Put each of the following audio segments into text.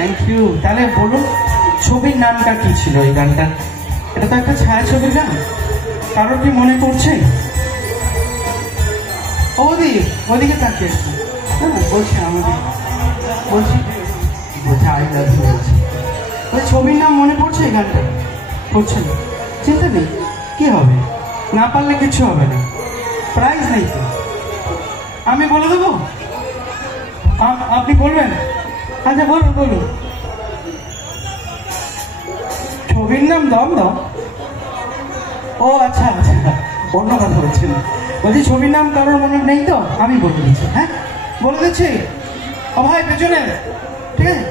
Thank you. তাহলে বলুন ছবির নামটা কি ছিল এই গানটা? এটা তো একটা ছায়াছবির গান, কারোর কি মনে পড়ছে? ওদিকে তাকিয়ে বলছি আমাদের, বলছি আই লাভ ইউ বলছি। ওই ছবির নাম মনে পড়ছে এই গানটা? পড়ছে না, চিন্তা নেই, কি হবে, না পারলে কিছু হবে না, প্রাইজ নেই তো। আমি বলে দেবো, আপনি বলবেন? আচ্ছা বলুন বলুন। ছবির নাম দমদম? ও আচ্ছা আচ্ছা, অন্য কথা বলছেন। বলছি ছবির নাম কারোর মনে নেই তো? আমি বলে দিচ্ছি, হ্যাঁ বলে দিচ্ছি। ও ভাই পেছনে, ঠিক আছে।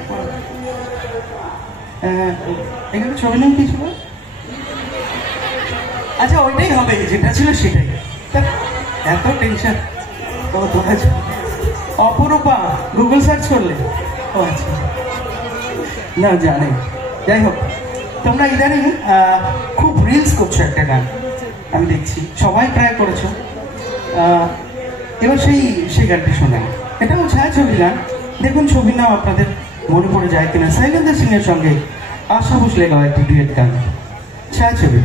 এখানে ছবির নাম কি ছিল? আচ্ছা ওইটাই হবে, যেটা ছিল সেটাই। এত টেনশন অপরূপা, গুগল সার্চ করলে? ও আচ্ছা, না জানি। যাই হোক, তোমরা ইদানিং খুব রিলস করছো একটা গান, আমি দেখছি সবাই ট্রাই করেছো। এবার সেই গানটি শোনাই। এটাও ছায়াছবি গান, দেখুন ছবির নাম আপনাদের মনে পড়ে যায় কিনা। শৈলেন্দ্র সিং এর সঙ্গে আশা ভোসলে গাওয়া একটি ডুয়েট গান, ছায়াছবি।